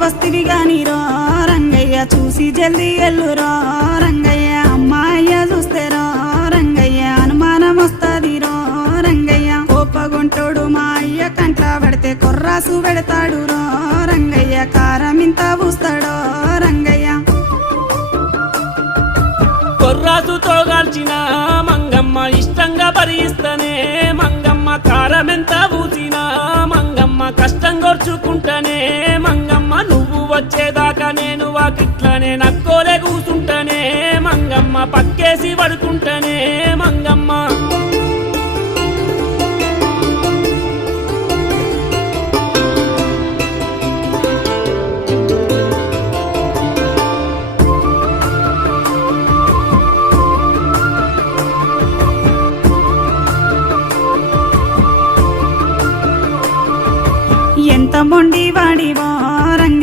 వస్తివి గానిరో రంగయ్య చూసి జల్దీ ఎల్లురో రంగయ్య అమ్మాయ్య చూస్తేరో రంగయ్య అనుమానం వస్తదిరో రంగయ్య కోపగుంటోడు మా అయ్య కంట్ల పడితే కొర్రాసు పెడతాడు రో రంగయ్య కారం ఇంత పూస్తాడో రంగయ్య కొర్రాసుతో గాల్చిన మంగమ్మ ఇష్టంగా భరిస్తనే మంగమ్మ కారమెంత పూసినా మంగమ్మ కష్టం గొర్చుకుంటనే మంగమ్మ నువ్వు వచ్చేదాకా నేను వాకిట్లనే నక్కోలే కూసుంటనే మంగమ్మ పక్కేసి పడుకుంటనే